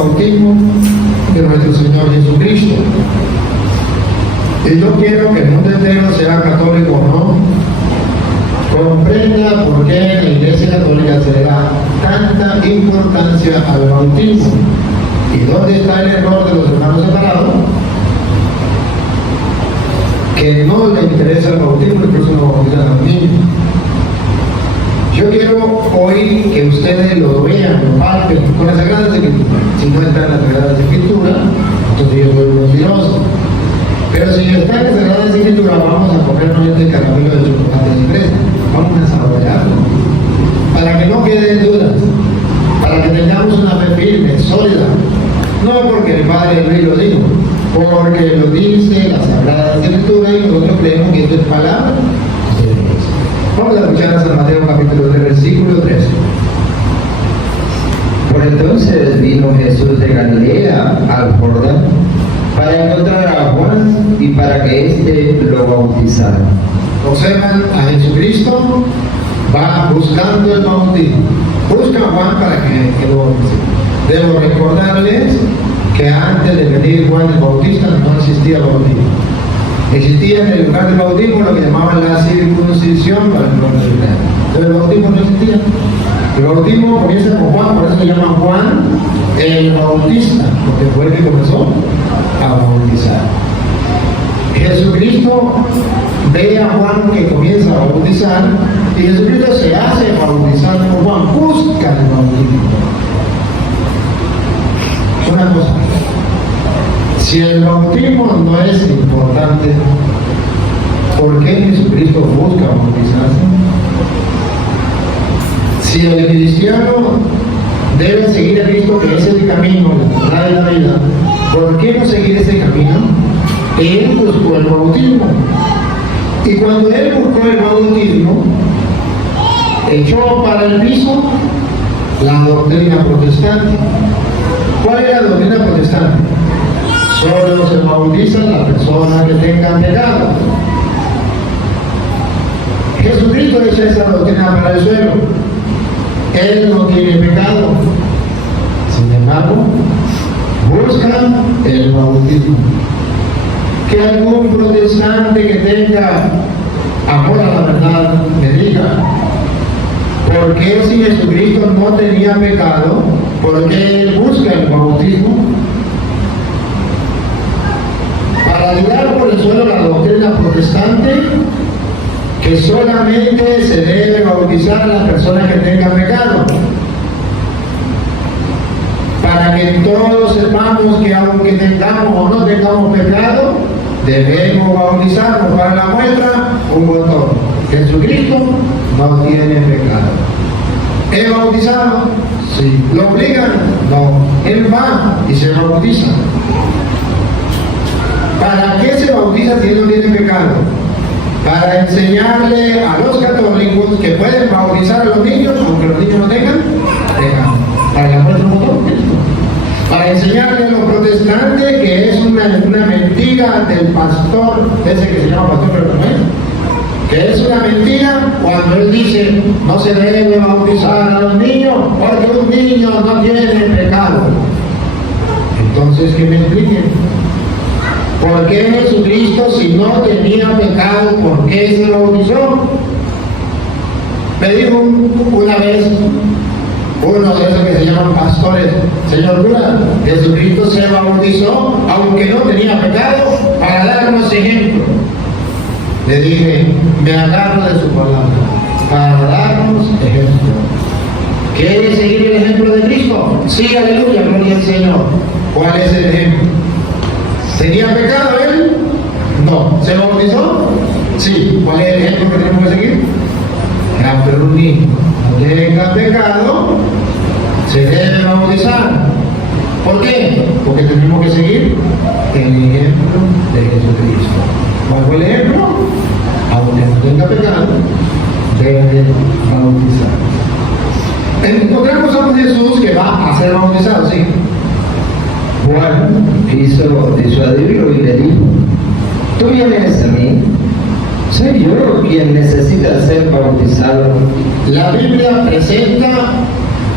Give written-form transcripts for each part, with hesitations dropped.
bautismo de nuestro Señor Jesucristo. Y yo quiero que el mundo entero, sea católico o no, comprenda por qué en la Iglesia Católica se le da tanta importancia al bautismo. ¿Y dónde está el error de los hermanos separados? Que no le interesa el bautismo y por eso no bautizan a los niños. Yo quiero hoy que ustedes lo vean, lo palpen con las Sagradas Escrituras. Si no está en las Sagradas Escrituras, entonces yo soy mentiroso. Pero si está en las Sagradas Escrituras, vamos a comernos este caramelo de chocolate y fresa. Vamos a saborearlo. Para que no queden dudas. Para que tengamos una fe firme, sólida. No porque el Padre Luis lo dijo, porque lo dice las Sagradas Escrituras y nosotros creemos que esto es palabra de Dios. Vamos a escuchar a San Mateo capítulo 3, versículo 13. Por entonces vino Jesús de Galilea al Jordán para encontrar a Juan y para que éste lo bautizara. Observan a Jesucristo, va buscando el bautismo. Busca a Juan para que lo bautice. Debo recordarles que antes de venir Juan el Bautista no existía el bautismo. Existía en el lugar del bautismo lo que llamaban la circuncisión para el pueblo de Israel. Pero el bautismo no existía. El bautismo comienza con Juan, por eso se llama Juan el Bautista, porque fue el que comenzó a bautizar. Jesucristo ve a Juan que comienza a bautizar y Jesucristo se hace bautizar por Juan, busca el bautismo. Una cosa, si el bautismo no es importante, ¿por qué Jesucristo busca bautizarse? Si el cristiano debe seguir a Cristo, que es el camino, la verdad y la vida, ¿por qué no seguir ese camino? Él buscó el bautismo. Y cuando él buscó el bautismo, echó para el piso la doctrina protestante. ¿Cuál es la doctrina protestante? Solo se bautizan las personas que tengan pecado. Jesucristo echa esa doctrina para el suelo. Él no tiene pecado. Sin embargo, buscan el bautismo. Que algún protestante que tenga amor a la verdad me diga, ¿por qué si Jesucristo no tenía pecado? ¿Por qué él busca el bautismo? Para tirar por el suelo la doctrina protestante, que solamente se debe bautizar a las personas que tengan pecado. Para que todos sepamos que aunque tengamos o no tengamos pecado, debemos bautizarnos. Para la muestra, un botón. Jesucristo no tiene pecado. ¿Es bautizado? Sí. ¿Lo obligan? No. Él va y se bautiza. ¿Para qué se bautiza si él no tiene pecado? Para enseñarle a los católicos que pueden bautizar a los niños, aunque los niños no tengan pecado. Para la muestra, un botón. Para enseñarle a los protestantes que es una mentira del pastor, ese que se llama pastor, pero no es, que es una mentira cuando él dice no se debe bautizar a los niños porque un niño no tiene pecado. Entonces que me expliquen, ¿por qué Jesucristo, si no tenía pecado, por qué se bautizó? Me dijo una vez uno de esos que se llaman pastores, señor cura, Jesucristo se bautizó aunque no tenía pecado para darnos ejemplo. Le dije, me agarro de su palabra para darnos ejemplo. ¿Quiere seguir el ejemplo de Cristo? Sí, aleluya, gloria al Señor. ¿Cuál es el ejemplo? ¿Tenía pecado él? No. ¿Se bautizó? Sí. ¿Cuál es el ejemplo que tenemos que seguir? Pero un niño no tenga pecado, se debe bautizar. ¿Por qué? Porque tenemos que seguir el ejemplo de Jesucristo. ¿Cuál fue el ejemplo? Aunque no tenga pecado, debe bautizar. Encontramos a un Jesús que va a ser bautizado, ¿sí? Juan quiso disuadirlo y le dijo, ¿tú vienes a mí? ¿Soy yo quien necesita ser bautizado? La Biblia presenta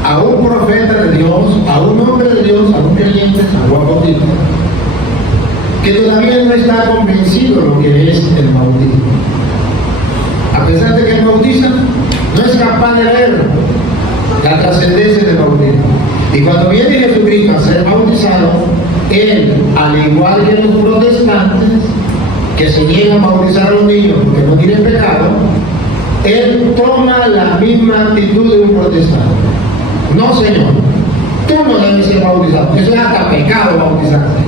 a un profeta de Dios, a un hombre de Dios, a un creyente, San Juan Bautista, que todavía no está convencido de lo que es el bautismo. A pesar de que el bautista no es capaz de ver la trascendencia del bautismo. Y cuando viene Jesucristo a ser bautizado, él, al igual que los protestantes, que se niegan a bautizar a los niños porque no tienen pecado, él toma la misma actitud de un protestante. No, señor, tú no debes ser bautizado. Eso es hasta pecado bautizarte.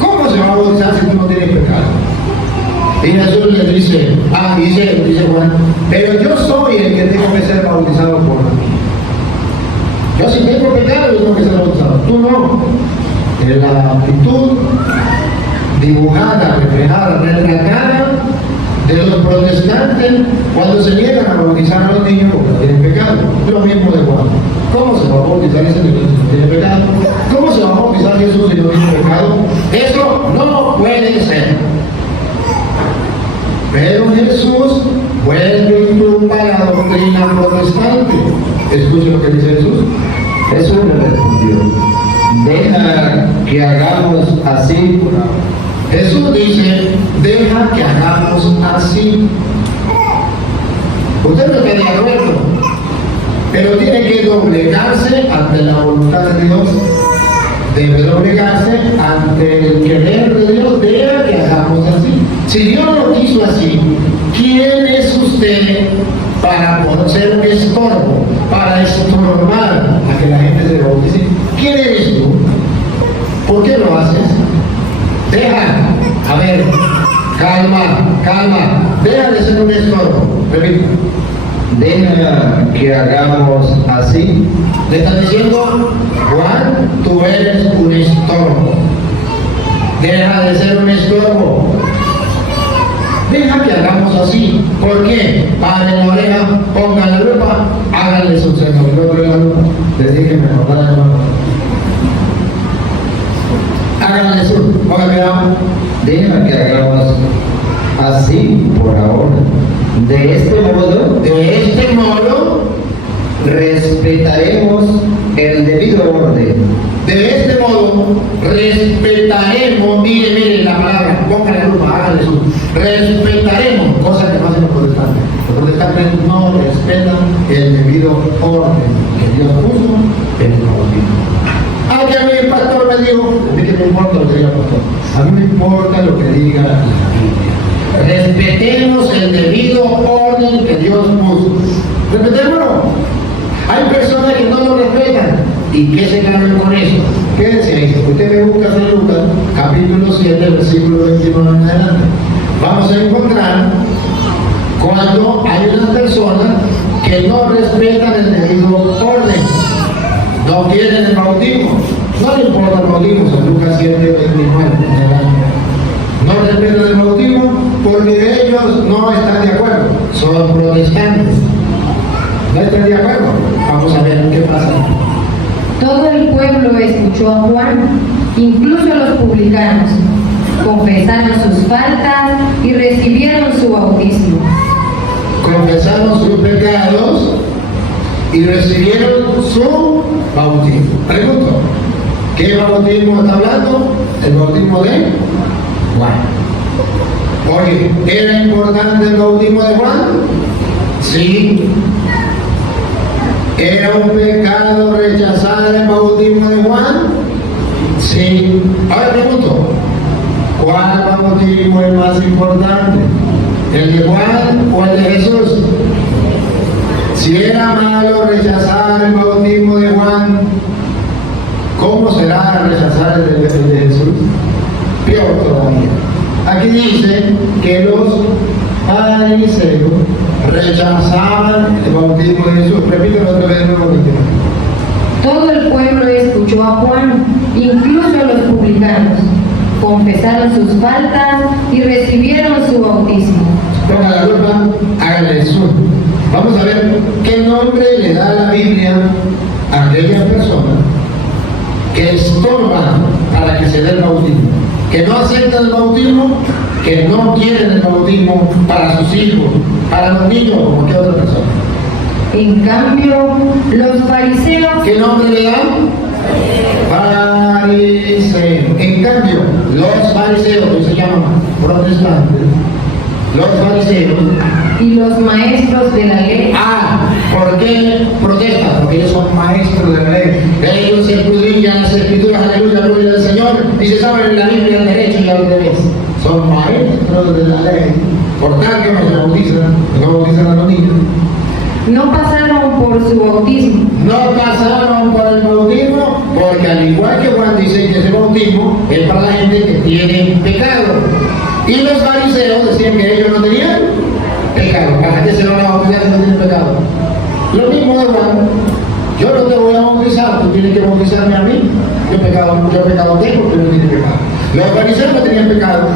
¿Cómo se va a bautizar si tú no tienes pecado? Y Jesús le dice, dice Juan, pero yo soy el que tengo que ser bautizado por mí. Yo si tengo pecado, yo tengo que ser bautizado. Tú no. En la actitud dibujada, reflejada, retratada de los protestantes cuando se niegan a bautizar a los niños porque tienen pecado. Es lo mismo de Juan. ¿Cómo se va a bautizar ese niño si no tiene pecado? ¿Cómo se va a bautizar Jesús si no tiene pecado? Eso no puede ser. Pero Jesús vuelve y tumba la doctrina protestante. Escuchen lo que dice Jesús. Jesús le respondió, deja que hagamos así. Jesús dice, deja que hagamos así. Usted no está de acuerdo, pero tiene que doblegarse ante la voluntad de Dios. Debe doblegarse ante el querer de Dios. Deja que hagamos así. Si Dios lo quiso así, ¿quién es usted para poder ser un estorbo, para estorbar a que la gente se bautice? ¿Quién eres tú? ¿Por qué lo haces? Deja, a ver, calma, deja de ser un estorbo. Repito. Deja que hagamos así. Le están diciendo, Juan, tú eres un estorbo. Deja de ser un estorbo. Deja que hagamos así. ¿Por qué? Paren la oreja, pongan la lupa, háganle su certificado de la lupa. Les dije que me acordaran, ¿no? Háganle su, pónganle la. Deja que hagamos así por ahora. De este modo, respetaremos el debido orden. De este modo, respetaremos, mire la palabra, pongan la lupa, háganle su. Respetaremos, cosa que no hacen los protestantes. Los protestantes no respetan el debido orden que Dios puso en el bautismo. Que a mí el pastor me dijo, a mí que me importa lo que diga el pastor, a mí me importa lo que diga la Biblia. Respetemos el debido orden que Dios puso. Respetémoslo. Hay personas que no lo respetan. ¿Y qué se ganan con eso? Quédense ahí. Usted me busca en Lucas, capítulo 7, versículo 29 en adelante. Vamos a encontrar cuando hay unas personas que no respetan el debido orden. No quieren el bautismo. No le importa el bautismo. San Lucas 7, 29 en adelante. No respetan el bautismo porque ellos no están de acuerdo, son protestantes. ¿No están de acuerdo? Vamos a ver qué pasa. Todo el pueblo escuchó a Juan, incluso los publicanos, confesaron sus faltas y recibieron su bautismo. Confesaron sus pecados y recibieron su bautismo. Pregunto, ¿qué bautismo está hablando? El bautismo de Juan. Oye, ¿era importante el bautismo de Juan? Sí. ¿Era un pecado rechazar el bautismo de Juan? Sí. Ahora pregunto, ¿cuál bautismo es más importante? ¿El de Juan o el de Jesús? Si era malo rechazar el bautismo de Juan, ¿cómo será rechazar el de Jesús? Peor todavía. Aquí dice que los fariseos rechazaban el bautismo de Jesús. Repítelo otra vez nuevamente. Todo el pueblo escuchó a Juan, incluso los publicanos, confesaron sus faltas y recibieron su bautismo. Ponga la lupa, háganle eso. Vamos a ver qué nombre le da la Biblia a aquella persona que estorba para que se dé el bautismo, que no aceptan el bautismo, que no quieren el bautismo para sus hijos, para los niños, como que otra persona. En cambio, los fariseos, ¿qué nombre le dan? Fariseos. En cambio, los fariseos, que se llaman protestantes, los fariseos. y los maestros de la ley, ¿Por qué protestan? Porque ellos son maestros de la ley. Ellos escudriñan las escrituras, aleluya, gloria al Señor, y se saben la Biblia al derecho y al revés. Son maestros de la ley. Por tanto, no se bautizan a los niños. no pasaron por su bautismo, No pasaron por el bautismo, porque al igual que Juan dice que ese bautismo es para la gente que tiene pecado. Y los fariseos decían que ellos no tenían pecado. ¿Para qué se van a bautizar si no tienen pecado? Lo mismo de Juan. Yo no te voy a bautizar, tú tienes que bautizarme a mí. Yo pecado tengo, pero no tiene pecado. Los fariseos no tenían pecado.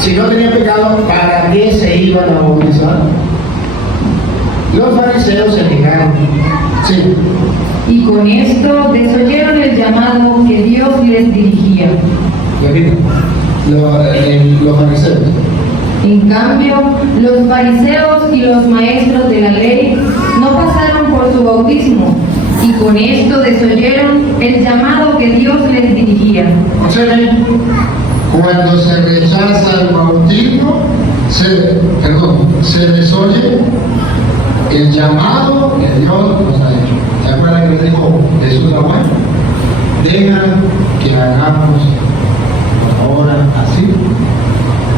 Si no tenían pecado, ¿para qué se iban a bautizar? Los fariseos se negaron. Sí. y con esto desoyeron el llamado que Dios les dirigía. Repito. Los fariseos. En cambio, los fariseos y los maestros de la ley no pasaron por su bautismo, y con esto desoyeron el llamado que Dios les dirigía. Observen, cuando se rechaza el bautismo, se desoye el llamado que Dios nos ha hecho. ¿Se acuerdan que les dijo Jesús a Juan? Deja que hagamos ahora así.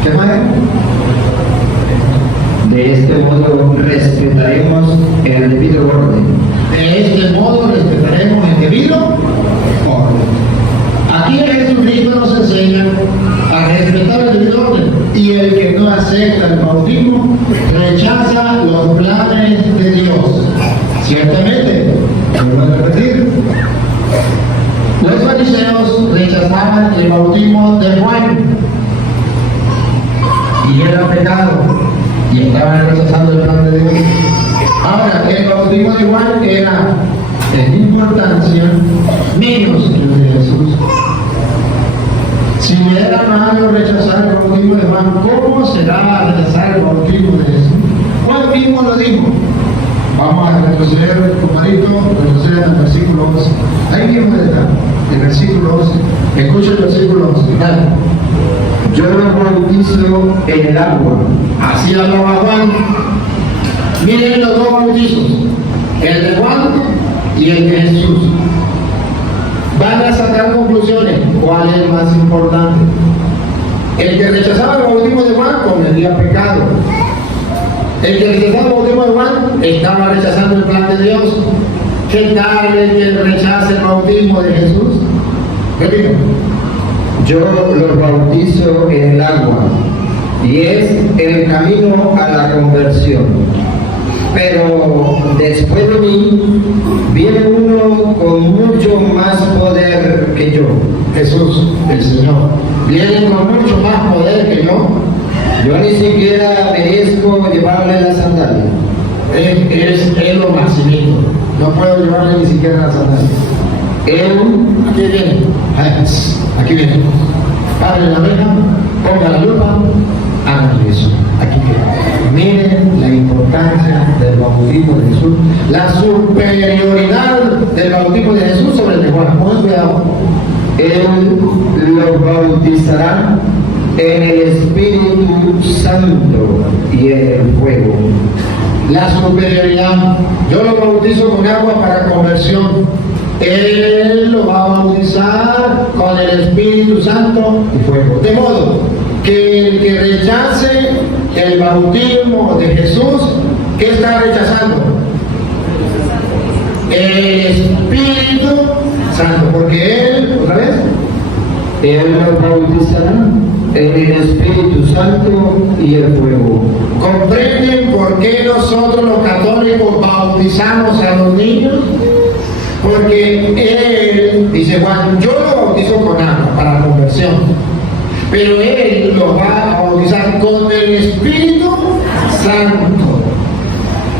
¿Qué más? De este modo respetaremos el debido orden. De este modo respetaremos el debido orden. Aquí Jesucristo nos enseña a respetar el debido orden. Y el que no acepta el bautismo rechaza los planes de Dios. Ciertamente, lo voy a repetir. Los fariseos rechazaban el bautismo de Juan. Y era pecado. Y estaban rechazando el plan de Dios. Ahora, el bautismo de Juan era en importancia menos que el de Jesús. Si era malo rechazar el bautismo de Juan, ¿cómo será rechazar el bautismo de Jesús? Juan mismo lo dijo. Vamos a retroceder, compadrito, retroceder al versículo 11. Ahí mismo está, el versículo 11. Escucha el versículo 11. Dale. Yo los bautizo en el agua. Así hablaba Juan. Miren los dos bautizos, el de Juan y el de Jesús. Van a sacar conclusiones. ¿Cuál es más importante? El que rechazaba el bautismo de Juan cometía pecado. El que rechazaba el bautismo de Juan estaba rechazando el plan de Dios. ¿Qué tal el que rechaza el bautismo de Jesús? Repito. Yo los bautizo en el agua, y es el camino a la conversión. Pero después de mí viene uno con mucho más poder que yo. Jesús, el Señor, viene con mucho más poder que yo. Yo ni siquiera merezco llevarle la sandalia. Es lo maximito. No puedo llevarle ni siquiera la sandalia. Aquí viene. Aquí viene. Padre la oreja, ponga la lupa, hagan eso. Aquí viene. Miren la importancia del bautismo de Jesús, la superioridad del bautismo de Jesús sobre el de Juan. Pongan cuidado. Él los bautizará en el Espíritu Santo y en el fuego. La superioridad. Yo lo bautizo con agua para conversión. Él lo va a bautizar con el Espíritu Santo y fuego. De modo que el que rechace el bautismo de Jesús, ¿qué está rechazando? El Espíritu Santo. Porque Él, ¿otra vez? Él los bautizará en el Espíritu Santo y el fuego. ¿Comprenden por qué nosotros los católicos bautizamos a los niños? Porque Él, dice Juan, yo lo bautizo con agua para conversión, pero Él lo va a bautizar con el Espíritu Santo.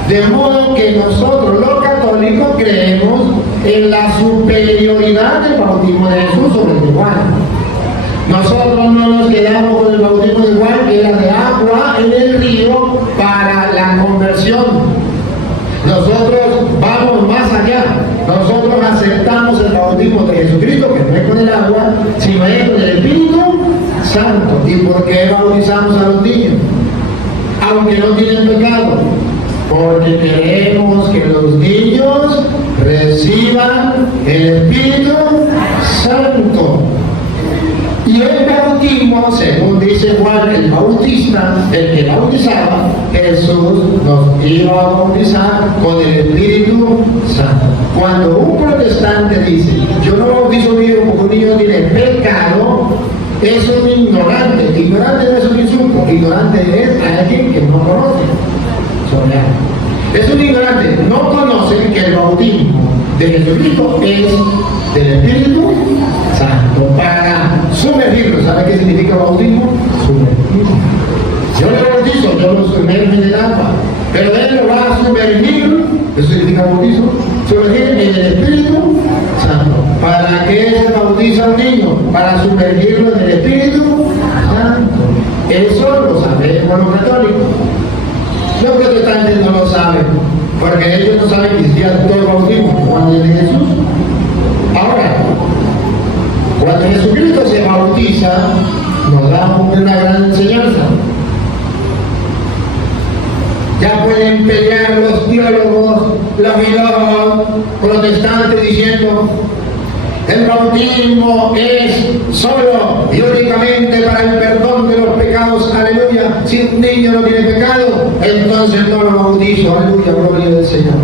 De modo que nosotros los católicos creemos en la superioridad del bautismo de Jesús sobre el de Juan. Nosotros no nos quedamos con el bautismo de Juan, que era de agua en el río para la conversión. Nosotros vamos más allá. Nosotros aceptamos el bautismo de Jesucristo, que no es con el agua, sino es con el Espíritu Santo. ¿Y por qué bautizamos a los niños? Aunque no tienen pecado. Porque queremos que los niños reciban el Espíritu Santo. Y el bautismo, según dice Juan el Bautista, el que bautizaba, Jesús nos iba a bautizar con el Espíritu Santo. Cuando un protestante dice, yo no bautizo a un niño porque un niño tiene pecado, es un ignorante. Ignorante no es un insulto, ignorante es alguien que no conoce sobre algo. Es un ignorante, no conoce que el bautismo de Jesucristo es del Espíritu Santo para sumergirlo. ¿Sabe qué significa bautismo? Sumergirlo. Yo lo bautizo, yo lo sumerjo en el agua, pero él lo va a sumergir, eso significa bautismo, sumergir en el Espíritu Santo. ¿Para qué se bautiza a un niño? Para sumergirlo en el Espíritu Santo. Eso lo sabemos los católicos. Los protestantes no lo saben, porque ellos no saben que existía todo el bautismo cuando es de Jesús. Ahora, cuando Jesucristo se bautiza, nos da una gran enseñanza. Ya pueden pelear los teólogos, los filólogos protestantes diciendo el bautismo es solo y únicamente para el perdón de los pecados, aleluya. Si un niño no tiene pecado, entonces no lo bautizo, aleluya, gloria del Señor.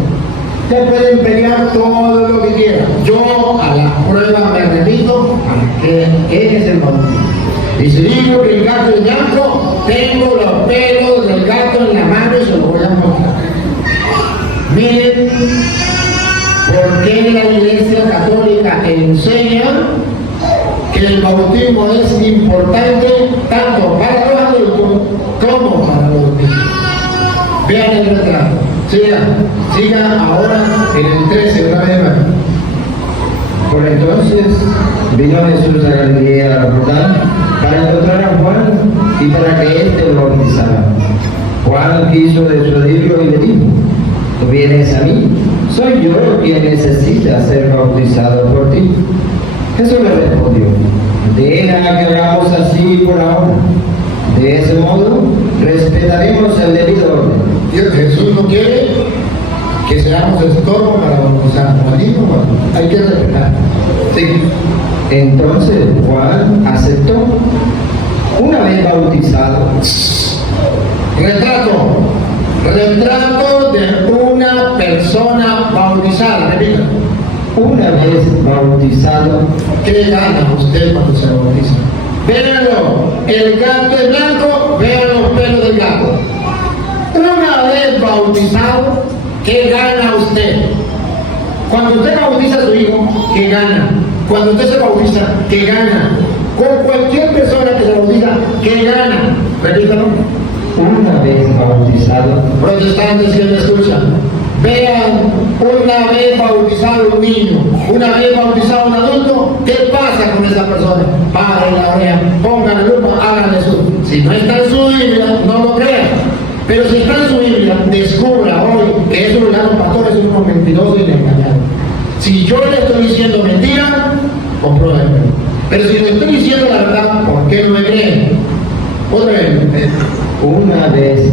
Ya pueden pelear todo lo que quieran. Yo a la prueba me repito a que es el bautismo. Y si digo que el gato es blanco, tengo los pelos del gato en la mano y se lo voy a mostrar. Miren, ¿por qué la Iglesia Católica enseña que el bautismo es importante tanto para los adultos como para los niños? Vean el retrato. Sigan ahora en el 13, otra vez más. Por entonces vino Jesús a Galilea, a Jordán, para encontrar a Juan y para que éste lo bautizara. Juan quiso disuadirlo y le dijo, ¿tú vienes a mí? Soy yo quien necesita ser bautizado por ti. Jesús le respondió, deja que hagamos así por ahora. De ese modo respetaremos el debido orden. Jesús no quiere que seamos estorbo para bautizar a niños, hay que respetar. Sí. Entonces Juan aceptó. Una vez bautizado, retrato de una persona bautizada, repita. Una vez bautizado, ¿qué gana usted cuando se bautiza? Véanlo, el gato es blanco, vean los pelos del gato. Una vez bautizado, ¿qué gana usted? Cuando usted bautiza a su hijo, ¿qué gana? Cuando usted se bautiza, ¿qué gana? Con cualquier persona que se bautiza, ¿qué gana? Repítalo. Una vez bautizado, Protestantes que me escuchan, vean, una vez bautizado un niño, una vez bautizado un adulto, ¿qué pasa con esa persona? Paren la oreja, pongan la lupa, háganle su. Si no está en su Biblia, no lo crean. Pero si está en su Biblia, descubra hoy que esos los pastores son unos mentirosos y engañados. Si yo le estoy diciendo mentira, compruébenlo. Pero si le estoy diciendo la verdad, ¿por qué no me creen? Otra vez. una vez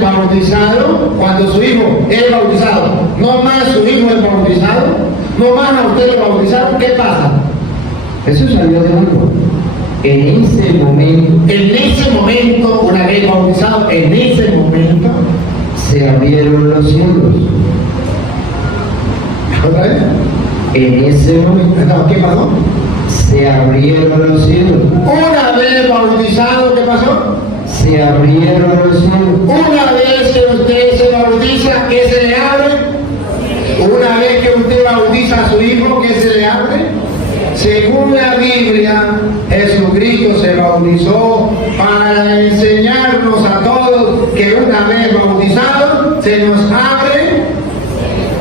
bautizado, cuando su hijo es bautizado, no más su hijo es bautizado, no más a usted lo bautizaron, ¿qué pasa? Jesús salió de agua. En ese momento, una vez bautizado, en ese momento, se abrieron los cielos. ¿Otra vez? En ese momento, No, ¿qué pasó? se abrieron los cielos. Una vez bautizado, ¿qué pasó? Se abrieron los cielos. Una vez que usted se bautiza, ¿qué se le abre? Una vez que usted bautiza a su hijo, ¿qué se le abre? Según la Biblia, Jesucristo se bautizó para enseñarnos a todos que una vez bautizados se nos abre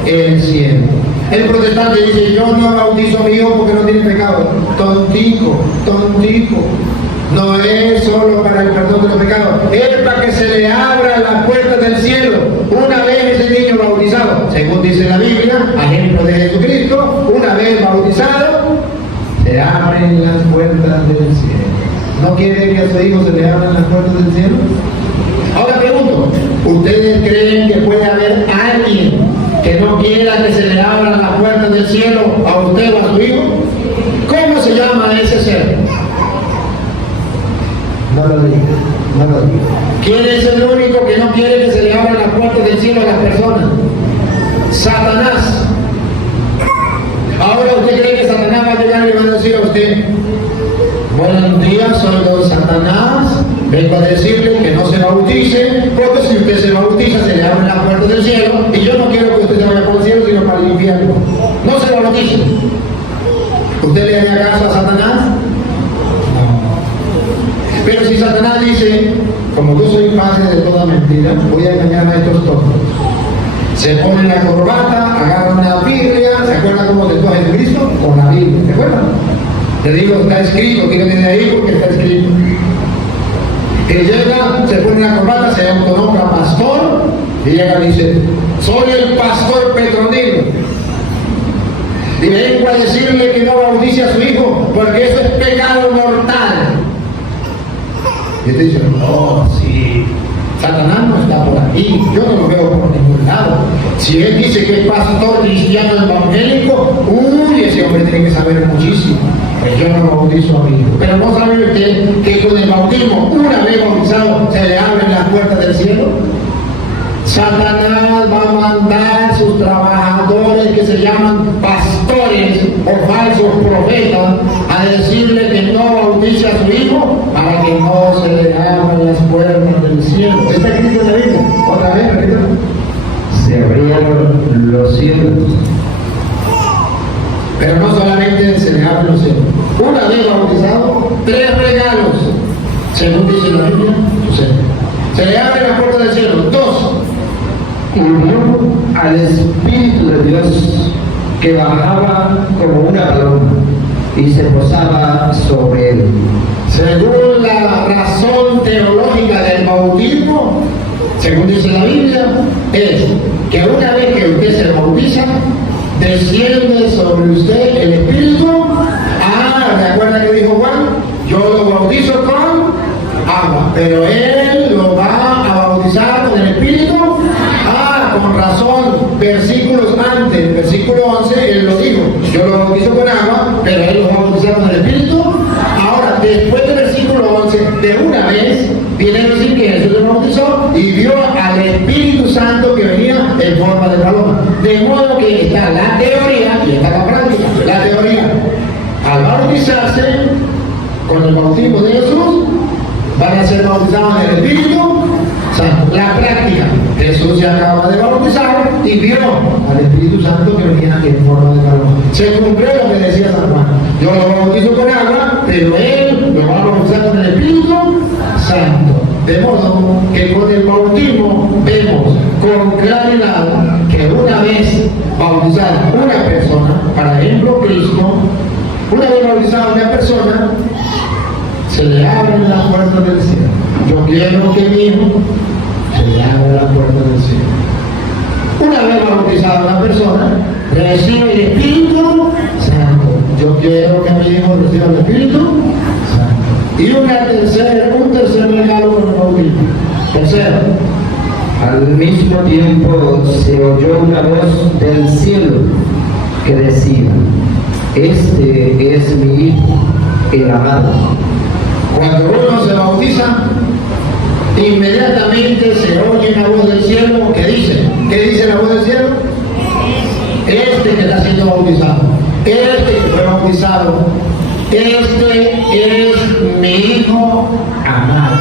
el cielo. El protestante dice, yo no bautizo a mi hijo porque no tiene pecado. Tontico. No es solo para el perdón de los pecados, es para que se le abra las puertas del cielo. una vez ese niño bautizado, según dice la Biblia, a ejemplo de Jesucristo, una vez bautizado, se abren las puertas del cielo. ¿No quiere que a su hijo se le abran las puertas del cielo? Ahora pregunto, ¿ustedes creen que puede haber alguien que no quiera que se le abran las puertas del cielo a usted o a su hijo? ¿Cómo se llama ese ser? No lo diga, no lo diga. ¿Quién es el único que no quiere que se le abran las puertas del cielo a las personas? Satanás. Ahora usted cree que Satanás va a llegar y va a decir a usted: buenos días, soy don Satanás, vengo a decirle que no se bautice, porque si usted se bautiza se le abren las puertas del cielo, y yo no quiero que usted se vaya para el cielo, sino para el infierno. No se bautice. ¿Usted le haría caso a Satanás? Pero si Satanás dice: como yo soy padre de toda mentira, voy a engañar a estos tontos. Se ponen la corbata, agarran la Biblia, ¿se acuerdan cómo tentó a Jesucristo? Con la Biblia, ¿se acuerdan? Te digo, está escrito, quiero de ahí porque está escrito. Que llega, se pone la corbata, se autonombra pastor, y llega y dice: soy el pastor Petronilo, y vengo a decirle que no bautice a su hijo, porque eso es pecado mortal. Y te dice: no, sí, Satanás no está por aquí, yo no lo veo por ningún lado. Si él dice que es pastor cristiano evangélico, uy, ese hombre tiene que saber muchísimo. Pues yo no lo bautizo a mi hijo. Pero ¿no sabe usted que con el bautismo, una vez bautizado, se le abren las puertas del cielo? Satanás va a mandar sus trabajadores que se llaman pastores o falsos profetas a decirle que no bautice a su hijo para que no se le abran las puertas del cielo. ¿Está escrito en la Biblia? Otra vez, repito. Se abrieron los cielos. Pero no solamente se le abren los cielos. Una vez bautizado, 3 regalos, según dice la Biblia, sucede. Se le abren las puertas del cielo. 2. Y vio al Espíritu de Dios que bajaba como una paloma y se posaba sobre él. Según la razón teológica del bautismo, según dice la Biblia, es que una vez que usted se bautiza, desciende sobre usted el Espíritu. ¿Recuerda que dijo Juan? Yo lo bautizo con agua, pero él lo va a bautizar con el Espíritu. Con razón, versículos antes, versículo 11, él lo dijo: yo lo bautizo con agua, pero él lo va a bautizar con el Espíritu. Ahora, después del versículo 11, de una vez, viene a decir que Jesús lo bautizó y vio al Espíritu Santo que venía en forma de paloma. De modo que está la teoría y está la práctica. La teoría: al bautizarse con el bautismo de Jesús, van a ser bautizados en el Espíritu Santo. La práctica: Jesús se acaba de bautizar y vio al Espíritu Santo que venía en forma de paloma. Se cumplió lo que decía San Juan: yo lo bautizo con agua, pero él lo va a bautizar con el Espíritu Santo. De modo que con el bautismo vemos con claridad que una vez bautizada una persona, para ejemplo Cristo, una vez bautizada una persona, se le abren las puertas del cielo. Yo quiero que mi hijo se le abra la puerta del cielo. Una vez bautizada una persona, recibe el Espíritu Santo. Yo quiero que mi hijo reciba el Espíritu Santo. Y un tercer regalo con el bautismo. Tercero, al mismo tiempo se oyó una voz del cielo que decía: este es mi hijo, el amado. cuando uno se bautiza, inmediatamente se oye una voz del cielo que dice: ¿qué dice la voz del cielo? Este que está siendo bautizado, este que fue bautizado, este es mi hijo amado.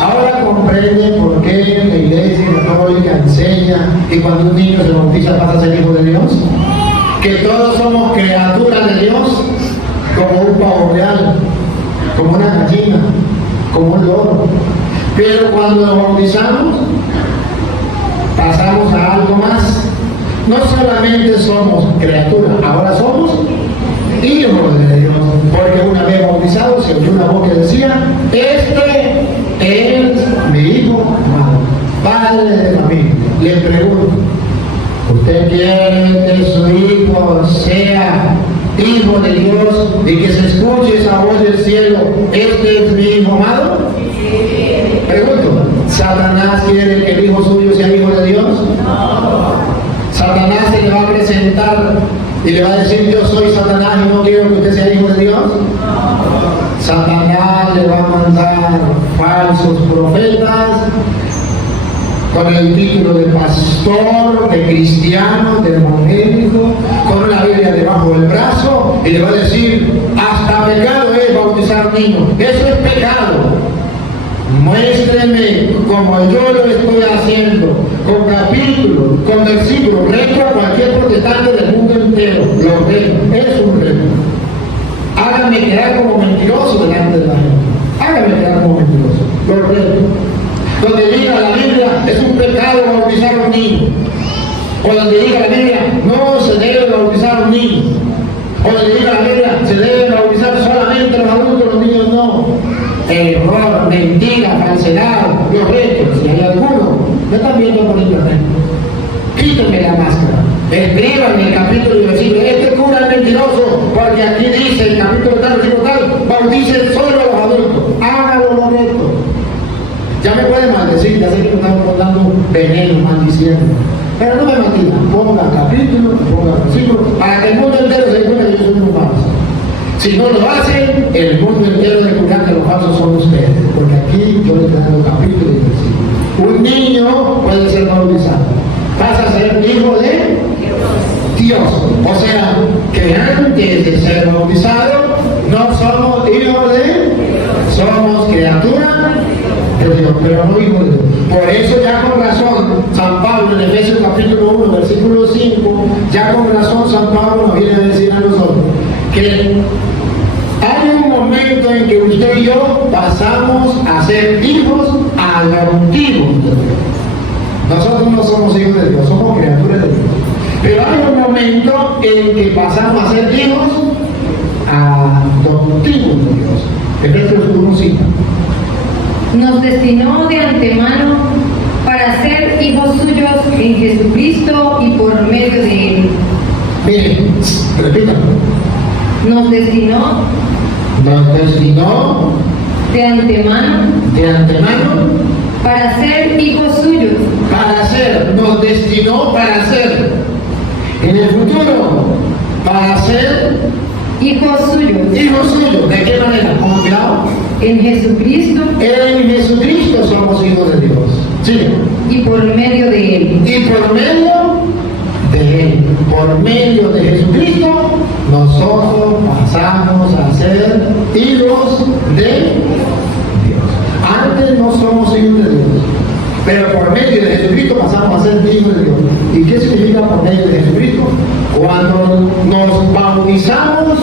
Ahora comprende por qué la Iglesia Católica enseña que cuando un niño se bautiza pasa a ser hijo de Dios, que todos somos criaturas de Dios, como un pavo real, como una gallina, como un loro. Pero cuando nos bautizamos, pasamos a algo más. No solamente somos criaturas, ahora somos hijos de Dios, porque una vez bautizados se oyó una voz que decía: este es mi hijo amado, padre de familia. le pregunto, ¿usted quiere que su hijo sea hijo de Dios y que se escuche esa voz del cielo? ¿Este es mi hijo amado? Pregunto, ¿Satanás quiere que el hijo suyo sea hijo de Dios? ¿Satanás se le va a presentar y le va a decir, yo soy Satanás y no quiero que usted sea hijo de Dios? Satanás le va a mandar falsos profetas con el título de pastor, de cristiano, de evangélico, con la Biblia debajo del brazo, y le va a decir, hasta pecado es bautizar niños. Eso es pecado. Muéstreme como yo lo estoy haciendo, con capítulos, con versículos, reto a cualquier protestante del mundo entero. Lo reto, es un reto. Hágame quedar como mentiroso delante de la gente. Hágame quedar como mentiroso. Lo reto. Donde diga la Biblia, es un pecado bautizar a un niño. O donde diga la Biblia, no se debe bautizar a un niño. O donde diga la Biblia, se debe bautizar solamente a los adultos, los niños no. Error, mentira, falsedad, los retos. Si hay alguno, yo también por internet. Quítenme la máscara. Escriban el capítulo y versículo. Este cura es mentiroso, porque aquí dice el capítulo tal, versículo tal, bauticen solo a los adultos. Hágalo lo recto. Ya me pueden maldecir, ya sé que me están dando veneno, maldiciendo. Pero no me maldigan, ponga capítulo, ponga versículo, para que el mundo entero se dé cuenta que yo soy un falso. Si no lo hacen, el mundo entero descubrirá que los falsos son ustedes, porque aquí yo les traigo capítulo y versículo. Un niño puede ser bautizado, pasa a ser hijo de Dios. O sea, que antes de ser bautizado, no somos hijos de, somos criaturas de Dios, pero no hijos de Dios. Por eso ya con razón, San Pablo en Efesios capítulo 1, versículo 5, ya con razón San Pablo nos viene a decir a nosotros que hay un momento en que usted y yo pasamos a ser hijos adoptivos de Dios. Nosotros no somos hijos de Dios, somos criaturas de Dios. Pero hay un momento en que pasamos a ser hijos adoptivos de Dios. Efesios 1:5. Nos destinó de antemano para ser hijos suyos en Jesucristo y por medio de Él. Miren, repítanlo. Nos destinó de antemano para ser hijos suyos. Para ser, nos destinó para ser. En el futuro, para ser Hijos suyos. hijos suyos. ¿De qué manera? ¿Confiado? En Jesucristo En Jesucristo somos hijos de Dios. Sí. y por medio de Él. Y por medio de Él, por medio de Jesucristo, nosotros pasamos a ser hijos de Dios. Antes no somos hijos de Dios, pero por medio de Jesucristo pasamos a ser hijos de Dios. ¿Y qué significa por medio de Jesucristo? Cuando nos bautizamos,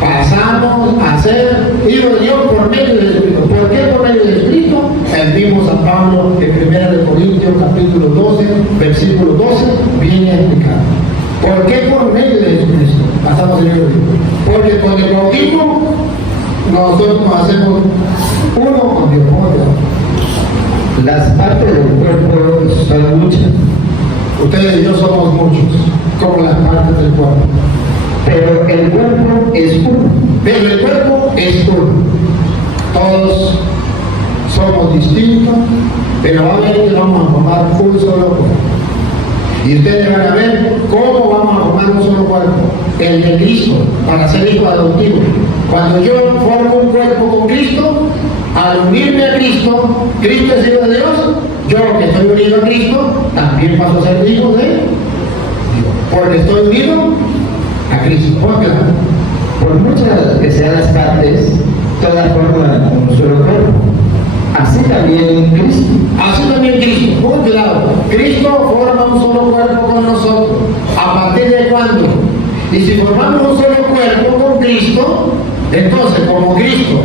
pasamos a ser hijos de Dios por medio de Jesucristo. ¿Por qué por medio de Jesucristo? El mismo San Pablo en 1 Corintios capítulo 12, versículo 12, viene a explicar. ¿Por qué por medio de Jesucristo pasamos a ser hijos de Dios? Porque con el bautismo nosotros nos hacemos uno con Dios. Las partes del cuerpo son muchas, Ustedes y yo somos muchos, como las partes del cuerpo. pero el cuerpo es uno. Pero el cuerpo es uno. Todos somos distintos, pero va a ver que vamos a formar un solo cuerpo. Y ustedes van a ver cómo vamos a formar un solo cuerpo. El de Cristo, para ser hijo adoptivo. Cuando yo formo un cuerpo con Cristo, al unirme a Cristo, Cristo es hijo de Dios, yo que estoy unido a Cristo, también paso a ser hijo de Dios. Porque estoy unido a Cristo. ¿Por qué? Por muchas que sean las partes, todas forman un solo cuerpo. Así también Cristo. Así también Cristo. Por un lado, Cristo forma un solo cuerpo con nosotros. ¿A partir de cuándo? Y si formamos un solo cuerpo con Cristo, entonces como Cristo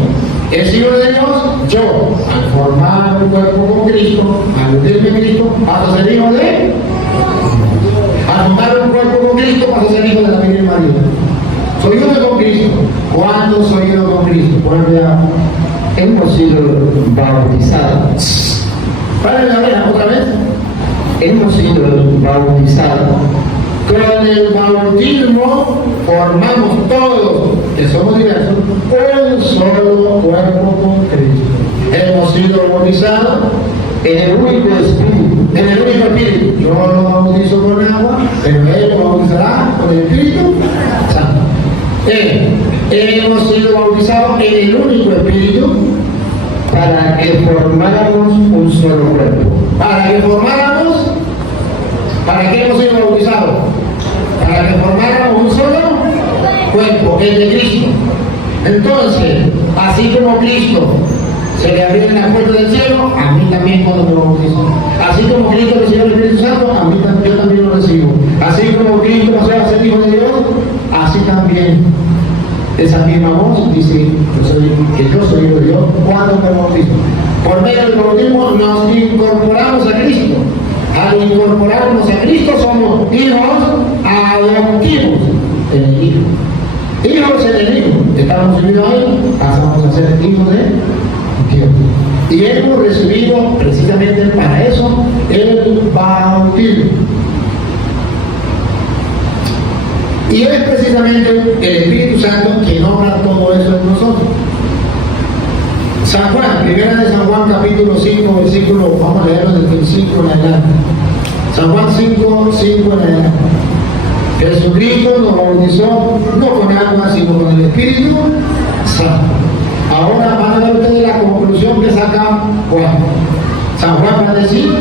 es hijo de Dios, yo al formar un cuerpo con Cristo, al unirme a Cristo, paso a ser hijo de. Al formar un cuerpo con Cristo, paso a ser hijo de la Virgen María. Soy uno con Cristo. ¿Cuándo soy uno con Cristo? Hemos sido bautizados. Paren la oreja otra vez. hemos sido bautizados. Con el bautismo formamos todos, que somos diversos, un solo cuerpo con Cristo. Hemos sido bautizados En el único Espíritu. en el único Espíritu. Yo lo bautizo con agua, pero Él lo bautizará con el Espíritu Santo. Hemos sido bautizados en el único Espíritu Para que formáramos un solo cuerpo. para que formáramos. ¿Para qué hemos sido bautizados? Para que formáramos un solo cuerpo, el de Cristo. Entonces, así como Cristo se le abrió la puerta del cielo, a mí también cuando me bautizo. Así como Cristo recibió el Espíritu Santo, a mí yo también lo recibo. Así como Cristo pasó a ser hijo de Dios, así también esa misma voz dice que yo soy hijo de Dios cuando me bautizo. Por medio del bautismo nos incorporamos a Cristo. Al incorporarnos a Cristo somos hijos adoptivos en el Hijo. Hijos en el Hijo. Estamos unidos a Él, pasamos a ser hijos de Dios. Y hemos recibido precisamente para eso el bautismo. Y es precisamente el Espíritu Santo quien obra todo eso en nosotros. San Juan, primera de San Juan, capítulo 5, versículo, vamos a leerlo desde el 5 en adelante. San Juan 5, 5 en adelante. Jesucristo nos bautizó no con agua, sino con el Espíritu Santo. Ahora van a ver ustedes la conclusión que saca Juan. San Juan va a decir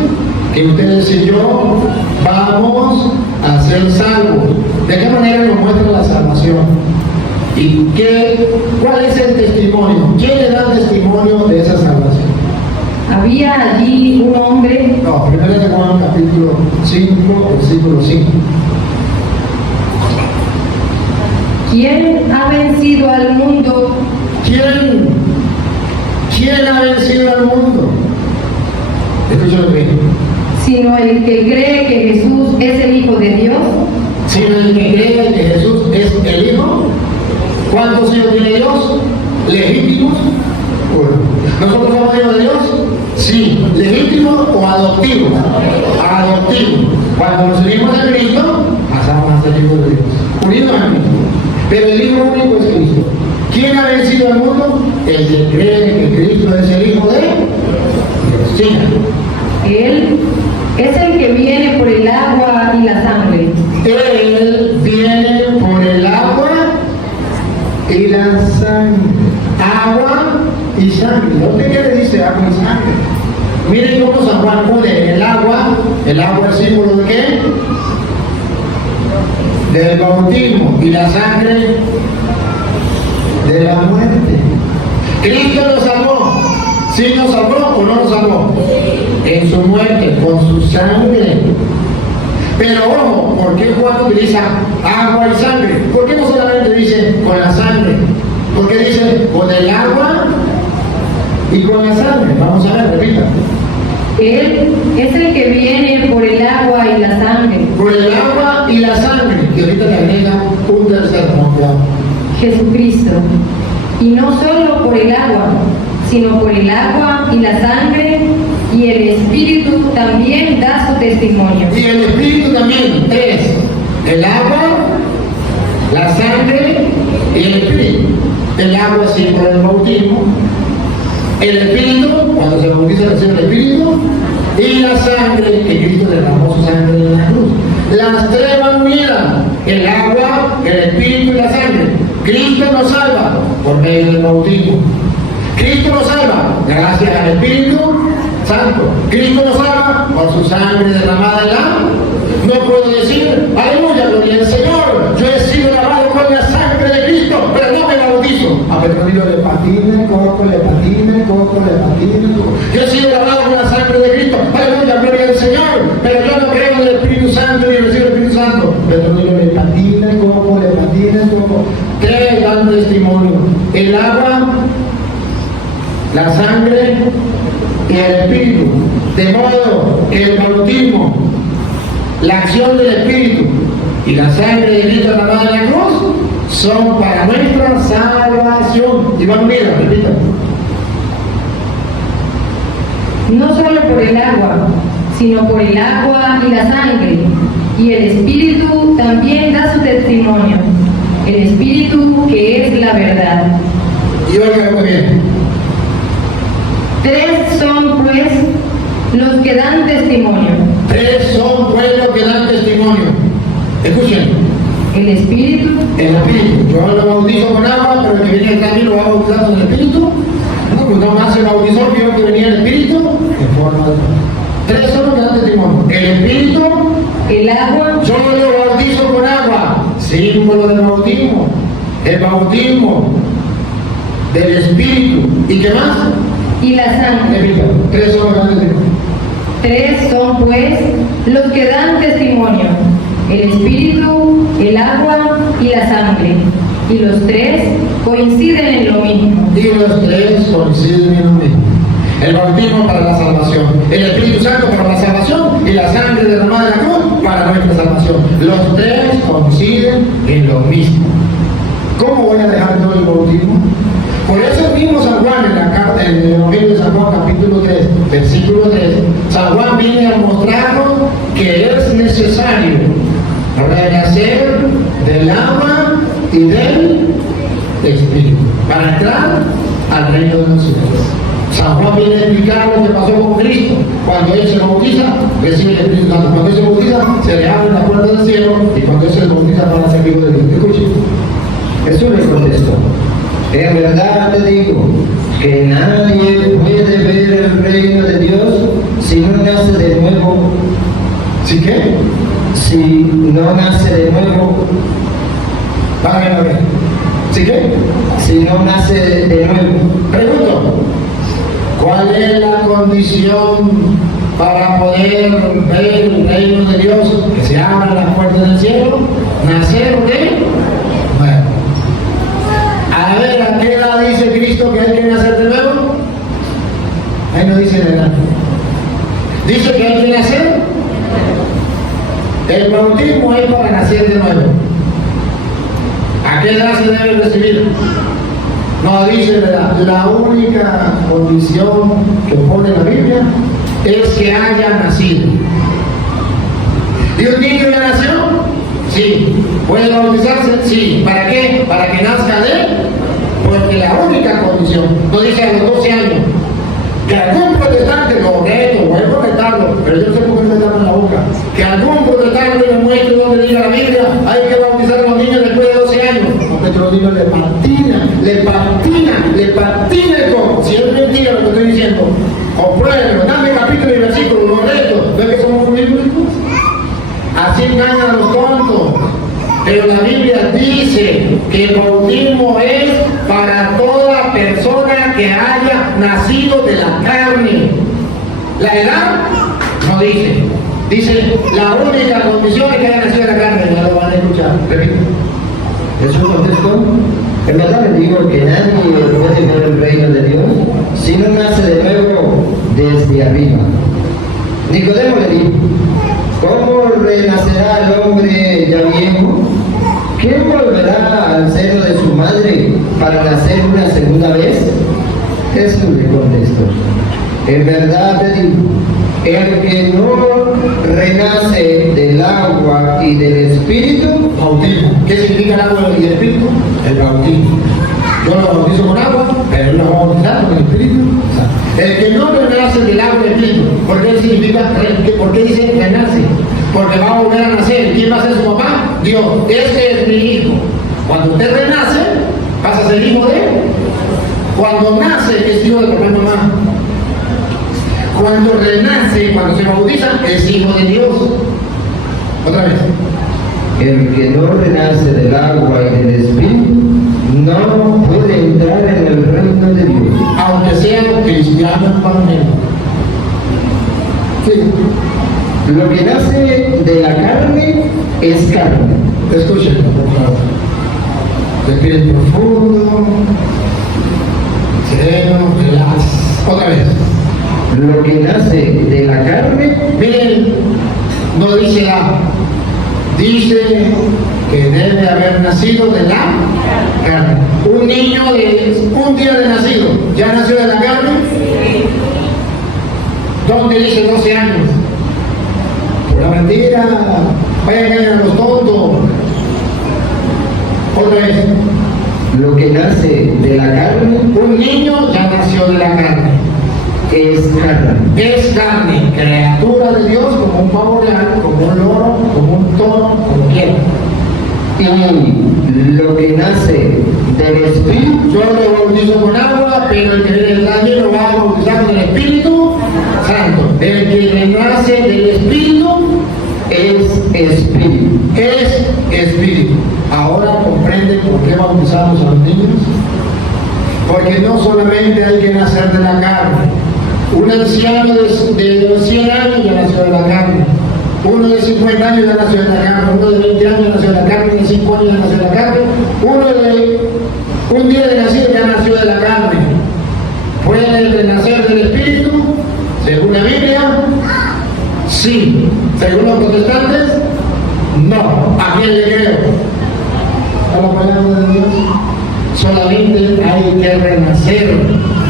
que ustedes y yo vamos a ser salvos. ¿De qué manera nos muestra la salvación? ¿Y cuál es el testimonio? ¿Quién le da testimonio de esa salvación? Había allí un hombre. No, primero de Juan, capítulo 5, versículo 5. ¿Quién ha vencido al mundo? ¿Quién ha vencido al mundo? Escucha lo que dice. Sino el que cree que Jesús es el Hijo de Dios. Sino el que cree que Jesús es el Hijo. ¿Cuántos hijos tiene Dios? ¿Legítimos? Bueno, ¿nosotros somos hijos de Dios? Sí. ¿Legítimos o adoptivos? Adoptivos. Cuando nos unimos a Cristo, pasamos a ser hijos de Dios. Unidos a Cristo. Pero el Hijo único es Cristo. ¿Quién ha vencido al mundo? El que cree que Cristo es el Hijo de Dios. Sí. Él es el que viene por el agua y la sangre. Él viene por el agua y la sangre. Agua y sangre. ¿Dónde qué le dice agua y sangre? Miren cómo San Juan pone el agua es símbolo de qué? Del bautismo, y la sangre de la muerte. Cristo nos salvó. ¿Sí nos salvó o no nos salvó? En su muerte, con su sangre. Pero ojo, ¿por qué Juan utiliza agua y sangre? ¿Por qué no solamente dice con la sangre? ¿Por qué dice con el agua y con la sangre? Vamos a ver, repita. Él es el que viene por el agua y la sangre. Por el agua y la sangre. Y ahorita le agrega un tercer nombre. Jesucristo. Y no solo por el agua, sino por el agua y la sangre, y el Espíritu también da su testimonio. Y el Espíritu también, tres. El agua, la sangre y el Espíritu. El agua símbolo del bautismo. El Espíritu, cuando se bautiza recibe el Espíritu. Y la sangre, que Cristo derramó su sangre en la cruz. Las tres van unidas. El agua, el Espíritu y la sangre. Cristo nos salva por medio del bautismo. Cristo nos salva gracias al Espíritu Santo. Cristo nos salva por su sangre derramada en la. No puedo decir, aleluya, gloria al Señor. Yo he sido lavado con la sangre de Cristo, pero no me bautizo. A ver, no le patina, coco, le patina, coco, le patina, coco. Yo he sido lavado con la sangre de Cristo, aleluya, gloria al Señor. Pero yo no creo en el Espíritu Santo ni recibo el Espíritu Santo. Pero le patina, coco, le patina, coco. Tres dan testimonio. El agua, la sangre y el Espíritu. De modo que el bautismo, la acción del Espíritu y la sangre de Cristo derramada en la cruz son para nuestra salvación. Y vamos, mira, repita. No solo por el agua, sino por el agua y la sangre. Y el Espíritu también da su testimonio, el Espíritu que es la verdad. Y oiga muy bien. 3 son pues los que dan testimonio: 3 son pues los que dan testimonio. Escuchen. el Espíritu, El Espíritu. Yo lo bautizo con agua, pero el que viene detrás de mí lo va a bautizar con el Espíritu. No, pues no más se bautizó que yo que venía el Espíritu en forma de... 3 son los que dan testimonio: el Espíritu, el agua yo lo bautizo con agua, símbolo del bautismo, el bautismo del Espíritu. ¿Y qué más? y la sangre. Repito, 3 son los que dan testimonio. 3 son pues los que dan testimonio: el Espíritu, el agua y la sangre. Y los 3 coinciden en lo mismo. Y los 3 coinciden en lo mismo: el bautismo para la salvación, el Espíritu Santo para la salvación y la sangre derramada de la cruz para nuestra salvación. Los 3 coinciden en lo mismo. ¿Cómo voy a dejar yo el bautismo? Por eso mismo San Juan en la carta, en el Evangelio de San Juan capítulo 3, versículo 3, San Juan viene a mostrarnos que es necesario renacer del agua y del Espíritu para entrar al reino de los cielos. San Juan viene a explicar lo que pasó con Cristo. Cuando Él se bautiza, recibe el Espíritu Santo. Cuando Él se bautiza, se le abren las puertas del cielo, y cuando Él se bautiza para ser hijo de Dios. Escuchen. Jesús le contestó: en verdad te digo que nadie puede ver el reino de Dios si no nace de nuevo. ¿Sí qué? Si no nace de nuevo. Vayan a ver. ¿Sí qué? Si no nace de nuevo. Pregunto, ¿cuál es la condición para poder ver el reino de Dios? Que se abran las puertas del cielo. ¿Nacer de? Bueno. A ver, ¿a qué edad dice Cristo que hay que nacer de nuevo? Ahí no dice de edad. Dice que hay que nacer. El bautismo es para nacer de nuevo. ¿A qué edad se debe recibir? No dice de edad. La única condición que pone la Biblia es que haya nacido. ¿Y un niño ya nació? Sí. ¿Puede bautizarse? Sí. ¿Para qué? Para que nazca de él. Porque la única condición, no dice a los 12 años, que algún protestante lo reto, voy a retarlo, pero yo no sé por qué me dan en la boca, que algún protestante me muestre donde diga la Biblia, hay que bautizar a los niños después de 12 años. Porque los niños le patina el coco. Si es mentira lo que estoy diciendo, compruébenlo, dame capítulo y versículo, lo reto, ¿ves que somos bíblicos? Así engañan a los tontos. Pero la Biblia dice que el bautismo es para toda persona que haya nacido de la carne. La edad no dice. Dice, la única condición es que haya nacido de la carne. Ya lo van a escuchar. Repito. Jesús contestó: en verdad les digo que nadie puede ver el reino de Dios si no nace de nuevo desde arriba. Nicodemo le dijo: ¿cómo renacerá el hombre ya viejo? ¿Quién volverá al seno de su madre para nacer una segunda vez? Jesús le contestó: en verdad te digo, el que no renace del agua y del Espíritu. Bautismo. ¿Qué significa el agua y el Espíritu? El bautismo. Yo lo bautizo con agua, pero él lo va a bautizar con el Espíritu. El que no renace del agua y del Espíritu. ¿Por qué significa? ¿Por qué dice renace? Porque va a volver a nacer. ¿Quién va a ser su papá? Dios. Este es mi hijo. Cuando usted renace, pasa a ser hijo de él. Cuando nace, es hijo de papá y mamá. Cuando renace, cuando se bautiza, es hijo de Dios. Otra vez. El que no renace del agua y del Espíritu no puede entrar en el reino de Dios. Aunque sea cristiano evangélico. Sí. Lo que nace de la carne es carne. Escuchen, por favor. Respire profundo. Sereno, relax. Otra vez. Lo que nace de la carne, Miren, no dice la. Dice que debe haber nacido de la carne. Un niño de un día de nacido, ¿ya nació de la carne? ¿Dónde dice 12 años? mentira, vayan a engañar a los tontos. Otra vez, Lo que nace de la carne un niño ya nació de la carne. es carne. Es carne, criatura de Dios, como un pavo real, como un loro, como un toro, como quiera. Y lo que nace del Espíritu Yo lo bautizo con agua, pero el que viene también lo va a bautizar con el Espíritu Santo. El que nace del Espíritu es Espíritu. es Espíritu. Ahora comprenden por qué bautizamos a los niños. Porque no solamente hay que nacer de la carne. Un anciano de 100 años ya nació de la carne. Uno de 50 años ya nació de la carne. Uno de 20 años ya nació de la carne. De 5 años ya nació de la carne. Uno de un día de nacido ya nació de la carne. ¿Puede renacer del Espíritu? Según la Biblia, sí. Según los protestantes, no. ¿A quién le creo? ¿A la palabra de Dios? Solamente hay que renacer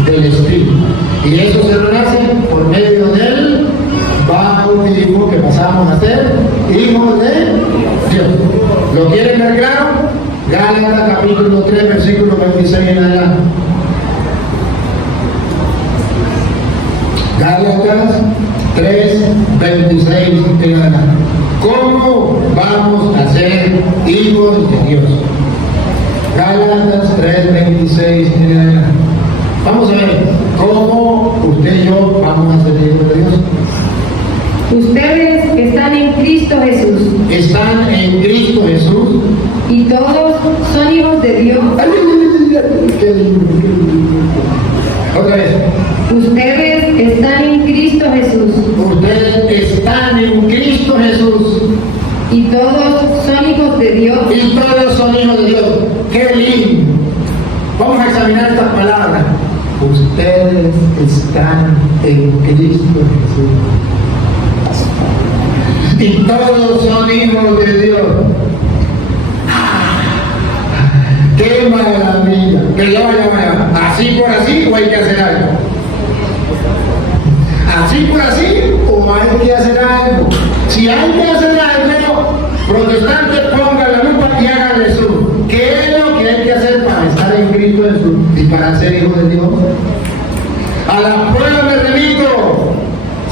del Espíritu. Y eso se renace por medio del bautismo, que pasamos a ser hijos de Dios. ¿Lo quieren ver claro? Gálatas capítulo 3, versículo 26 en adelante. Gálatas 3, 26 en adelante. ¿Cómo vamos a ser hijos de Dios? Gálatas 3, 26 en adelante. Vamos a ver cómo usted y yo vamos a ser hijos de Dios. Ustedes están en Cristo Jesús Están en Cristo Jesús. y todos son hijos de Dios. Otra vez. Ustedes están en Cristo Jesús Ustedes están en Cristo Jesús. y todos son hijos de Dios. Y todos son hijos de Dios. ¡Qué lindo! Vamos a examinar estas palabras. Ustedes están en Cristo Jesús. Y todos son hijos de Dios. ¡Qué maravilla! Que lo vaya, así por así o hay que hacer algo. Así por así o hay que hacer algo. Si hay que hacer algo, protestantes, pongan la lupa y hagan Jesús. ¿Qué es lo que hay que hacer para estar en Cristo Jesús y para ser hijo de Dios? A la prueba me remito.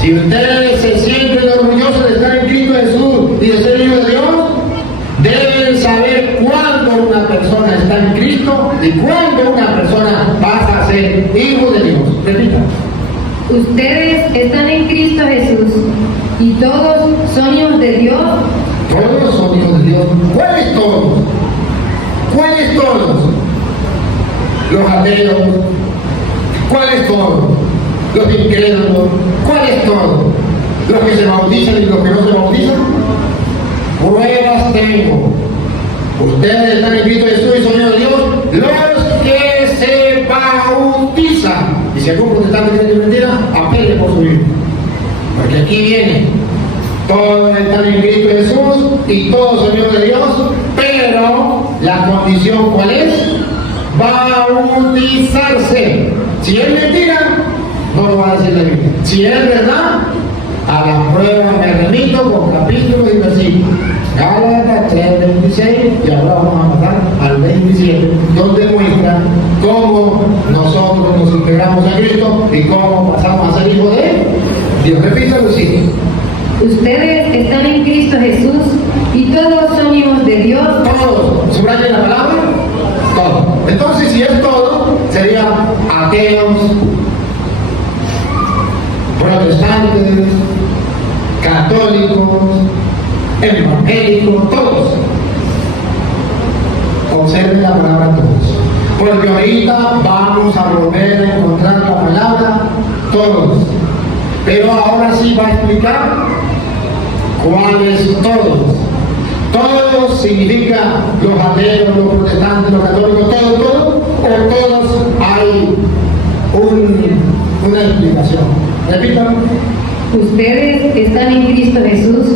Si ustedes se sienten orgullosos de estar en Cristo Jesús y de ser hijo de Dios, deben saber cuándo una persona está en Cristo y cuándo una persona pasa a ser hijo de Dios. Repita. Ustedes están en Cristo Jesús y todos son hijos de Dios. Todos son hijos de Dios. ¿Cuáles todos? ¿Cuáles todos? Los ateos. ¿Cuáles todos? Los incrédulos. ¿Cuáles todos? Los que se bautizan y los que no se bautizan. Pruebas tengo. Ustedes están en Cristo Jesús y son hijos de Dios. Los que se bautizan. Y si algún protestante cree que es mentira, apele por su vida. Porque aquí viene. Todos están en Cristo Jesús y todos son hijos de Dios, pero la condición ¿cuál es? Bautizarse. Si es mentira, no lo va a decir la Biblia. Si es verdad, a la prueba me remito con capítulos y versículos. Gálatas 3:26 y ahora vamos a pasar al 27, donde muestra cómo nosotros nos integramos a Cristo y cómo pasamos a ser hijos de Dios. Repítalo, sí. Ustedes están en Cristo Jesús y todos son hijos de Dios. Todos, subrayen la palabra, todo. Entonces, si es todo, sería ateos, protestantes, católicos, evangélicos, todos. Observen la palabra todos. Porque ahorita vamos a volver a encontrar la palabra todos. Pero ahora sí va a explicar cuáles todos. Todos significa los ateos, los protestantes, los católicos, todo, o todos hay una explicación. Repítanlo. Ustedes están en Cristo Jesús